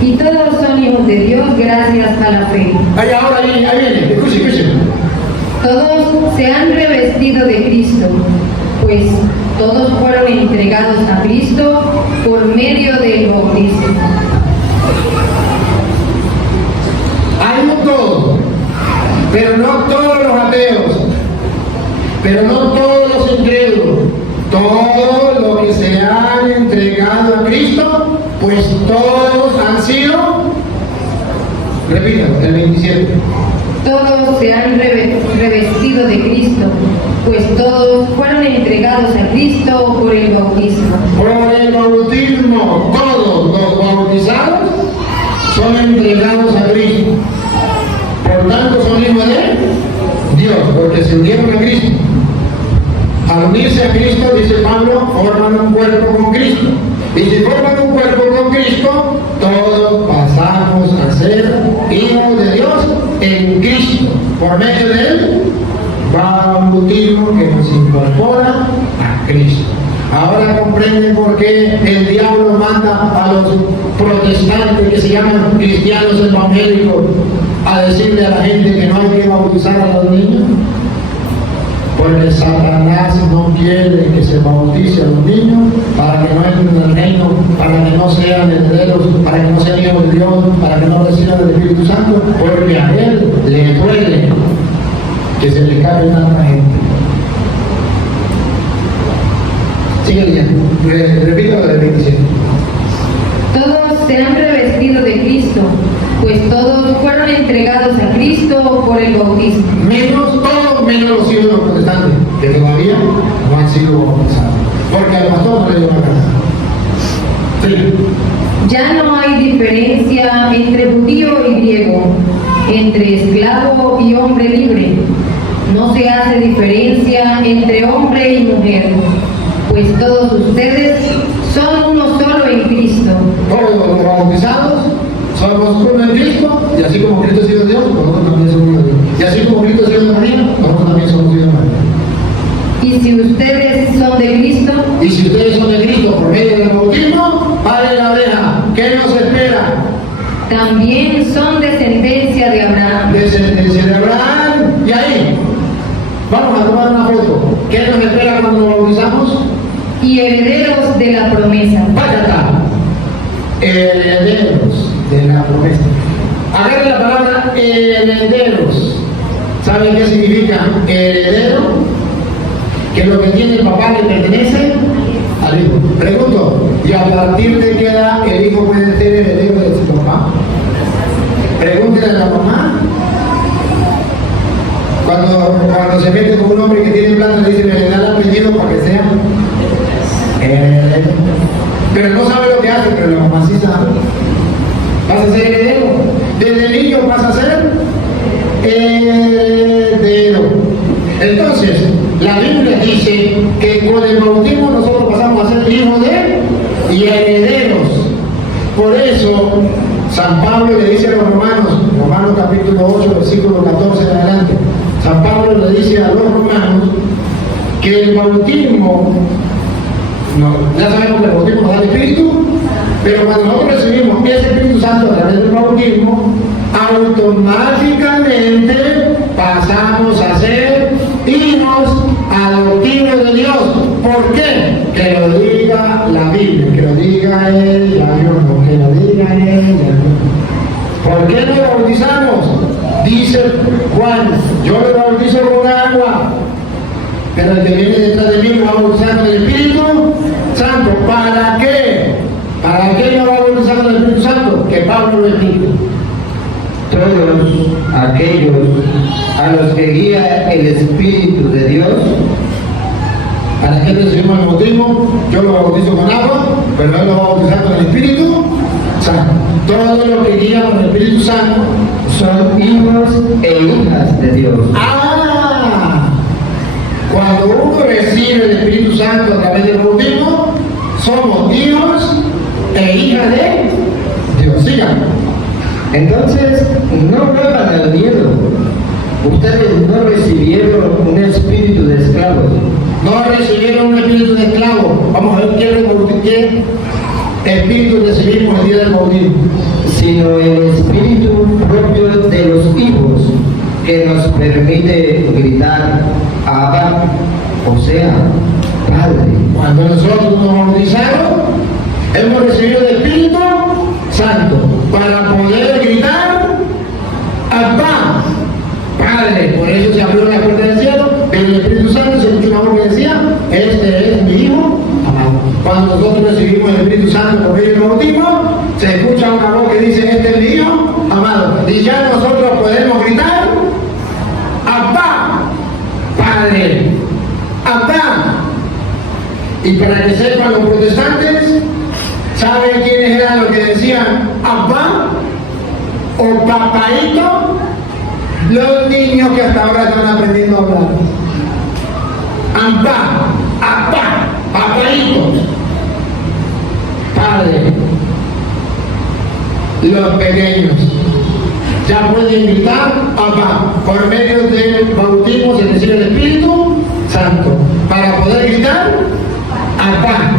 y todos son hijos de Dios gracias a la fe. Ahora viene, escuchen. Todos se han revestido de Cristo, pues todos fueron entregados a Cristo por medio del bautismo. Hay un todo, pero no todos los ateos, pero no todos los incrédulos, todos los que se han entregado a Cristo, pues todos han sido, repítalo, el 27. Todos se han revestido de Cristo, pues todos fueron entregados a Cristo por el bautismo. Por el bautismo, todos los bautizados son entregados a Cristo. Por tanto, son hijos de Dios, porque se unieron a Cristo. Al unirse a Cristo, dice Pablo, forman un cuerpo con Cristo. Y si forman un cuerpo con Cristo, todos pasamos a ser hijos de Dios en Cristo, por medio del bautismo que nos incorpora a Cristo. Ahora comprenden por qué el diablo manda a los protestantes que se llaman cristianos evangélicos a decirle a la gente que no hay que bautizar a los niños. Porque Satanás no quiere que se bautice a los niños para que no entren en el reino, para que no sean herederos, para que no sean hijos de Dios, para que no reciban el Espíritu Santo, porque a él le duele que se le cae tanta gente. Sigue leyendo, repito el 27. Todos se han revestido de Cristo, pues todos fueron entregados a Cristo por el bautismo. Todos menos los hijos de los protestantes, que todavía no han sido bautizados, porque al pastor no le dio la casa. Sí. Ya no hay diferencia entre judío y griego, entre esclavo y hombre libre. No se hace diferencia entre hombre y mujer, pues todos ustedes son uno solo en Cristo. Todos los bautizados somos uno en Cristo, y así como Cristo es hijo de Dios, nosotros también somos hijos de Dios. Y así como Cristo es hijo de María, nosotros también somos hijos de María. Y si ustedes son de Cristo, Y si ustedes son de Cristo por medio del bautismo, paren la oreja. ¿Qué nos espera? también son descendencia de Abraham. Descendencia de Abraham. Y ahí, vamos a tomar una foto. ¿Qué nos espera cuando nos bautizamos? Y herederos de la promesa. Vaya acá. Herederos de la promesa. Agarre la palabra herederos. ¿Saben qué significa heredero? Que lo que tiene el papá le pertenece al hijo. Pregunto, ¿y a partir de qué edad el hijo puede ser heredero de su papá? Pregúntele a la mamá. Cuando se mete con un hombre que tiene plata, le dice, me le da el apellido para que sea heredero. Pero no sabe lo que hace, pero la mamá sí sabe. Vas a ser heredero. Desde niño vas a ser heredero. Entonces, la Biblia dice que con el bautismo nosotros pasamos a ser hijos de y herederos. Por eso, San Pablo le dice a los Romanos capítulo 8, versículo 14 en adelante, San Pablo le dice a los romanos que el bautismo, ya sabemos que el bautismo nos da el Espíritu, pero cuando nosotros recibimos ese Espíritu Santo a través del bautismo, automáticamente pasamos a ser hijos adoptivos de Dios. ¿Por qué? Que lo diga la Biblia, que lo diga ella, no, que lo diga ella. ¿Por qué nos bautizamos? Dice Juan, yo le bautizo con agua, pero el que viene detrás de mí me va a bautizar con el Espíritu Santo. ¿Para qué? ¿Para qué me va a bautizar con el Espíritu Santo? Que Pablo lo explica. Todos aquellos a los que guía el Espíritu de Dios. ¿Para qué recibimos el bautismo? Yo lo bautizo con agua, pero él lo va a bautizar con el Espíritu Santo. Todos los que guían con el Espíritu Santo Son hijos e hijas de Dios. Cuando uno recibe el Espíritu Santo a través del bautismo, somos hijos e hijas de Dios. Sigan. Entonces, no vuelvan al miedo. Ustedes no recibieron un espíritu de esclavos, No recibieron un espíritu de esclavo. Vamos a ver qué espíritu recibimos el día del bautismo. sino el espíritu propio de los hijos, que nos permite gritar Abba, o sea, Padre. Cuando nosotros nos bautizamos, hemos recibido el espíritu Santo, para poder gritar Abba, Padre. Por eso se abrió la puerta del cielo, pero el Espíritu Santo se escuchó una voz que decía, este es mi Hijo amado. Cuando nosotros recibimos el Espíritu Santo por medio del bautismo, se escucha una voz que dice, este es mi Hijo amado. Y ya nosotros podemos gritar Abba, Padre, Abba. Y para que sepan los protestantes, ¿saben quiénes eran los que decían Abba o papaito? Los niños que hasta ahora están aprendiendo a hablar. Abba, Abba, papaito, Padre. Los pequeños ya pueden gritar Abba. Por medio del bautismo se recibe el Espíritu Santo para poder gritar Abba,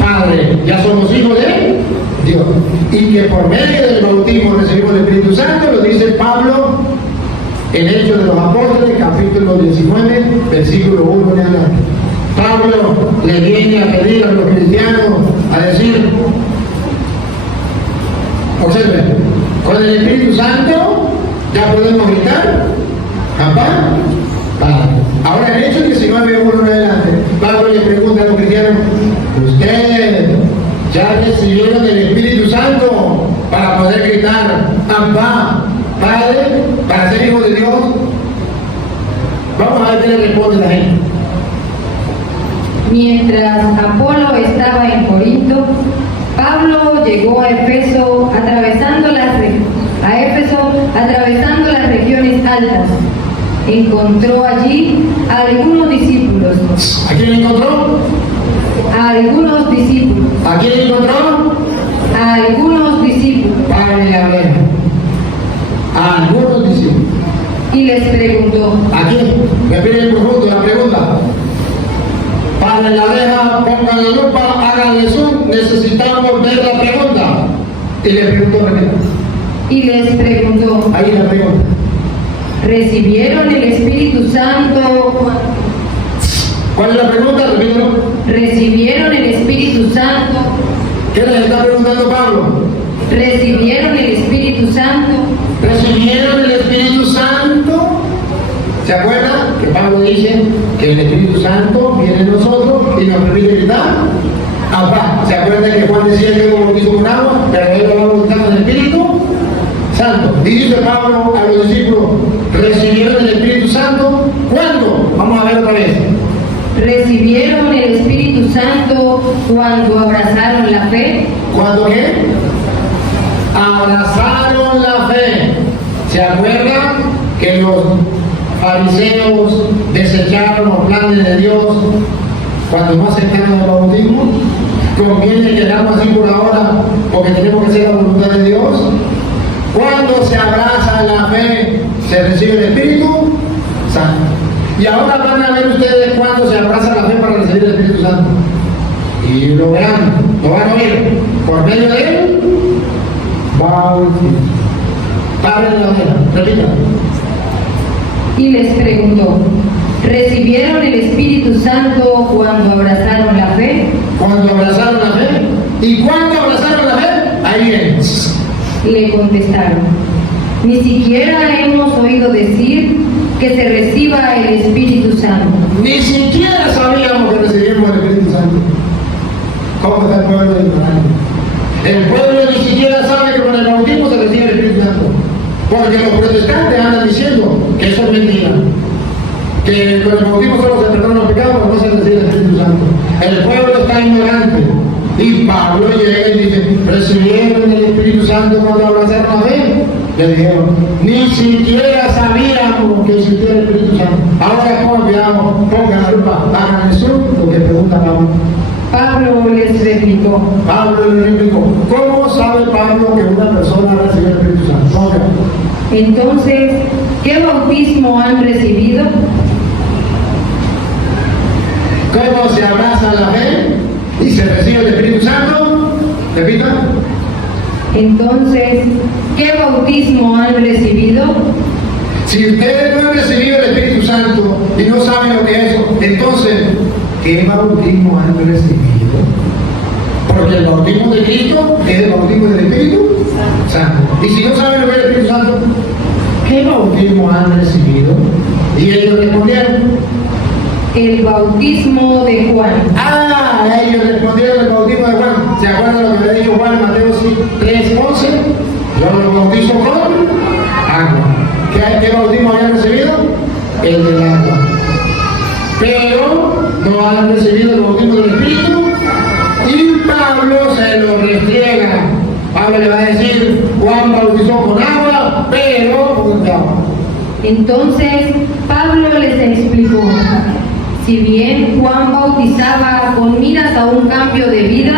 Padre. Ya somos hijos de Dios. Y que por medio del bautismo recibimos el Espíritu Santo, lo dice Pablo en Hechos de los Apóstoles, capítulo 19, versículo 1 en adelante. Pablo le viene a pedir a los cristianos a decir, observen, con el Espíritu Santo ya podemos gritar Abba, Padre. Ahora en Hechos 19, 1 en adelante, Pablo le pregunta a los cristianos, ¿ustedes ya recibieron el Espíritu Santo para poder gritar Abba, Padre, para ser hijos de Dios? Vamos a ver qué le responde la gente. Mientras Apolo estaba en Corinto, Pablo llegó a Éfeso atravesando las regiones altas. Encontró allí a algunos discípulos. ¿A quién encontró? A algunos discípulos. ¿A quién encontró? A algunos discípulos. Pablo le habló. A algunos discípulos. Y les preguntó. ¿A quién? Me piden profundo la pregunta. Paren la oreja, pongan la lupa, háganle zoom, necesitamos ver la pregunta. Y le preguntó, Y les preguntó. ahí la pregunta. ¿Recibieron el Espíritu Santo? ¿Cuál es la pregunta? Repítelo. ¿Recibieron el Espíritu Santo? ¿Qué les está preguntando Pablo? ¿Recibieron el Espíritu Santo? ¿Recibieron el Espíritu Santo? ¿Se acuerdan que Pablo dice que el Espíritu Santo viene en nosotros y nos permite gritar Abba? ¿Se acuerdan que Juan decía que lo bautizó con agua, pero él lo va a bautizar con el Espíritu Santo? Y dice Pablo a los discípulos, ¿recibieron el Espíritu Santo? ¿Cuándo? Vamos a ver otra vez. ¿Recibieron el Espíritu Santo cuando abrazaron la fe? ¿Cuándo qué? Abrazaron la fe. ¿Se acuerdan que los fariseos desecharon los planes de Dios cuando no aceptaron el bautismo? ¿Conviene quedarnos así por ahora porque tenemos que hacer la voluntad de Dios? Cuando se abraza la fe, se recibe el Espíritu Santo. Y ahora van a ver ustedes cuando se abraza la fe para recibir el Espíritu Santo. Y lo verán, lo van a oír por medio de él. Bautismo. Paren la oreja, repita. Y les preguntó, ¿recibieron el Espíritu Santo cuando abrazaron la fe? Cuando abrazaron la fe. ¿Y cuándo abrazaron la fe? Ahí viene. Le contestaron, ni siquiera hemos oído decir que se reciba el Espíritu Santo. Ni siquiera sabíamos que recibimos el Espíritu Santo. ¿Cómo está el pueblo de Israel? El pueblo ni siquiera sabe que con el bautismo se recibe el Espíritu Santo. Porque los protestantes andan diciendo que eso es mentira. Que con el bautismo solo se perdonan los pecados, pero no se recibe el Espíritu Santo. El pueblo está ignorante. Y Pablo llega y dice, ¿recibieron el Espíritu Santo cuando abrazaron la fe? Le dijeron, ni siquiera sabíamos que existía el Espíritu Santo. Ahora pongan la lupa, hagan eso, lo que pregunta Pablo. Pablo les replicó, ¿cómo sabe Pablo que una persona recibe el Espíritu Santo? entonces, ¿qué bautismo han recibido? ¿Cómo se abraza la fe y se recibe el Espíritu Santo? Repita. Entonces, ¿qué bautismo han recibido? Si ustedes no han recibido el Espíritu Santo y no saben lo que es eso, entonces, ¿qué bautismo han recibido? Porque el bautismo de Cristo es el bautismo del Espíritu Y si no saben lo que es el Espíritu Santo, ¿qué bautismo han recibido? Y ellos respondieron, el bautismo de Juan. Ellos respondieron el bautismo de Juan. ¿Se acuerdan lo que le dijo Juan en Mateo 3:11? Yo los bautizo con agua. ¿Qué bautismo habían recibido? El del agua. Pero no han recibido el bautismo del Espíritu. Y Pablo se lo refriega. Pablo le va a decir, Juan bautizó con agua, pero con agua. Entonces Pablo les explicó, si bien Juan bautizaba con miras a un cambio de vida,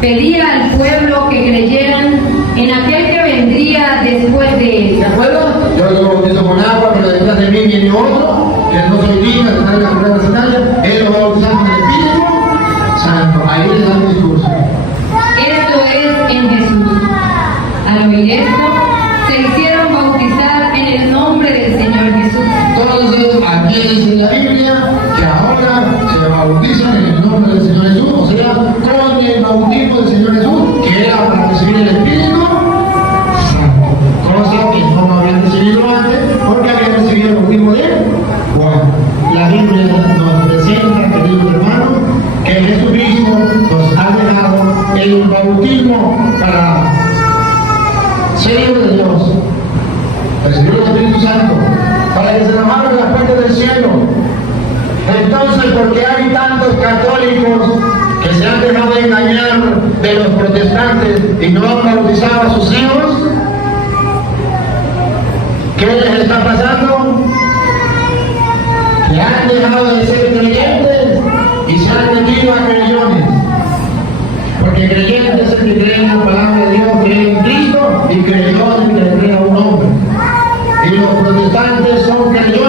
pedía al pueblo que creyeran en aquel que vendría después de él. ¿Se acuerdan? Yo lo bautizo con agua, pero detrás de mí viene otro, que no soy digno de estar en la primera sandalia. Él lo va a bautizar con el Espíritu Santo. Ahí le dan el discurso. Esto es en Jesús. Al oír esto, se hicieron bautizar en el nombre del Señor Jesús. Entonces, aquí dice la Biblia que ahora se bautizan en el nombre del Señor Jesús, o sea, con el bautismo del Señor Jesús, que era para recibir el Espíritu Santo, cosa que no habían recibido antes, porque habían recibido el bautismo de Juan. La Biblia nos presenta, queridos hermanos, que Jesucristo nos ha dejado el bautismo para ser hijos de Dios, recibir el Espíritu Santo, para que se nos abran las puertas del cielo. Entonces, ¿por qué hay tantos católicos que se han dejado engañar de los protestantes y no han bautizado a sus hijos? ¿Qué les está pasando? Que han dejado de ser creyentes y se han metido a creyentes. Porque creyente es el que cree en la palabra de Dios, cree en Cristo, y creyó en el que cree a un hombre. Y los protestantes son creyentes